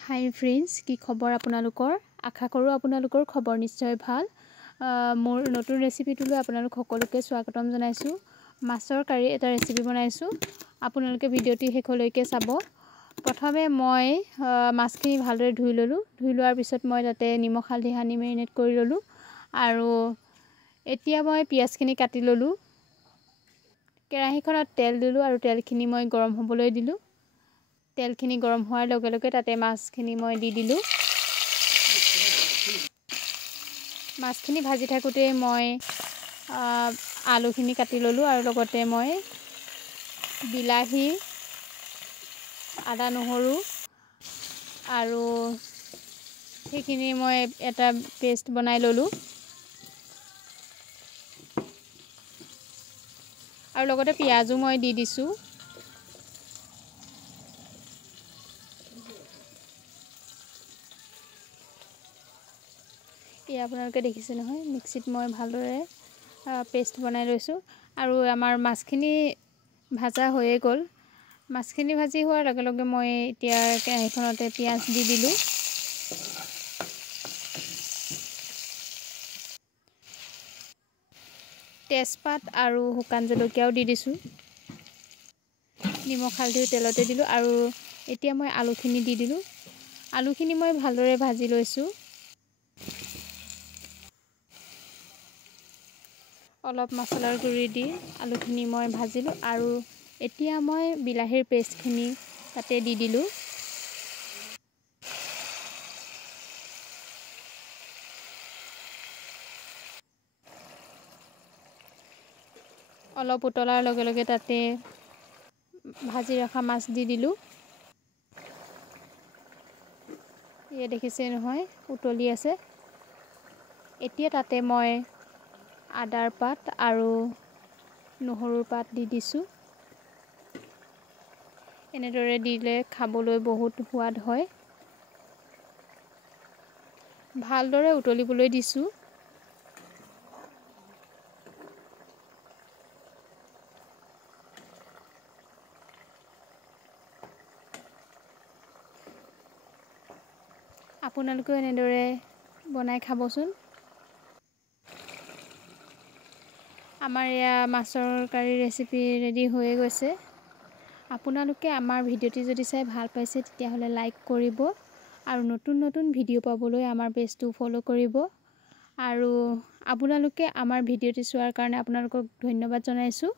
হাই friends, কি খবৰ আপোনালোকৰ? আশা কৰোঁ আপোনালোকৰ খবৰ নিশ্চয় ভাল। মোৰ নতুন ৰেচিপিটোলৈ আপোনালোক সকলোকে স্বাগতম জনাইছোঁ। মাছৰ কাৰী এটা ৰেচিপি বনাইছোঁ। আপোনালোকে ভিডিঅ'টি শেষলৈকে চাব। প্ৰথমে মই মাছখিনি ভালদৰে ধুই ল'লোঁ। ধুই লোৱাৰ পিছত মই তাতে নিমখ হালধি সানি মেৰিনেট কৰি ল'লোঁ। আৰু এতিয়া মই পিঁয়াজখিনি কাটি ল'লোঁ। কেৰাহীখনত তেল দিলোঁ আৰু তেলখিনি মই গৰম হ'বলৈ দিলোঁ। তেলখিনি গৰম হোৱাৰ লগে লগে তাতে মাছখিনি মই দি দিলোঁ। মাছখিনি ভাজি থাকোঁতেই মই আলুখিনি কাটি ল'লোঁ আৰু লগতে মই বিলাহী, আদা নহৰু আৰু সেইখিনি মই এটা পেষ্ট বনাই ল'লোঁ। আৰু লগতে পিঁয়াজো মই দি দিছোঁ। এয়া আপোনালোকে দেখিছে নহয়, মিক্সিত মই ভালদৰে পেষ্ট বনাই লৈছোঁ। আৰু আমাৰ মাছখিনি ভাজা হৈয়ে গ'ল। মাছখিনি ভাজি হোৱাৰ লগে লগে মই এতিয়া কেৰাহীখনতে পিঁয়াজ দি দিলোঁ। তেজপাত আৰু শুকান জলকীয়াও দি দিছোঁ। নিমখ হালধি তেলতে দিলোঁ আৰু এতিয়া মই আলুখিনি দি দিলোঁ। আলুখিনি মই ভালদৰে ভাজি লৈছোঁ। অলপ মছলাৰ গুড়ি দি আলুখিনি মই ভাজিলোঁ আৰু এতিয়া মই বিলাহীৰ পেষ্টখিনি তাতে দি দিলোঁ। অলপ উতলাৰ লগে লগে তাতে ভাজি ৰখা মাছ দি দিলোঁ। এয়া দেখিছে নহয়, উতলি আছে। এতিয়া তাতে মই আদাৰ পাত আৰু নহৰুৰ পাত দি দিছোঁ। এনেদৰে দিলে খাবলৈ বহুত সোৱাদ হয়। ভালদৰে উতলিবলৈ দিছোঁ। আপোনালোকেও এনেদৰে বনাই খাবচোন। আমাৰ এয়া মাছৰ কাৰী ৰেচিপি ৰেডি হৈয়ে গৈছে। আপোনালোকে আমাৰ ভিডিঅ'টি যদি চাই ভাল পাইছে তেতিয়াহ'লে লাইক কৰিব আৰু নতুন নতুন ভিডিঅ' পাবলৈ আমাৰ পেজটো ফ'ল' কৰিব। আৰু আপোনালোকে আমাৰ ভিডিঅ'টি চোৱাৰ কাৰণে আপোনালোকক ধন্যবাদ জনাইছোঁ।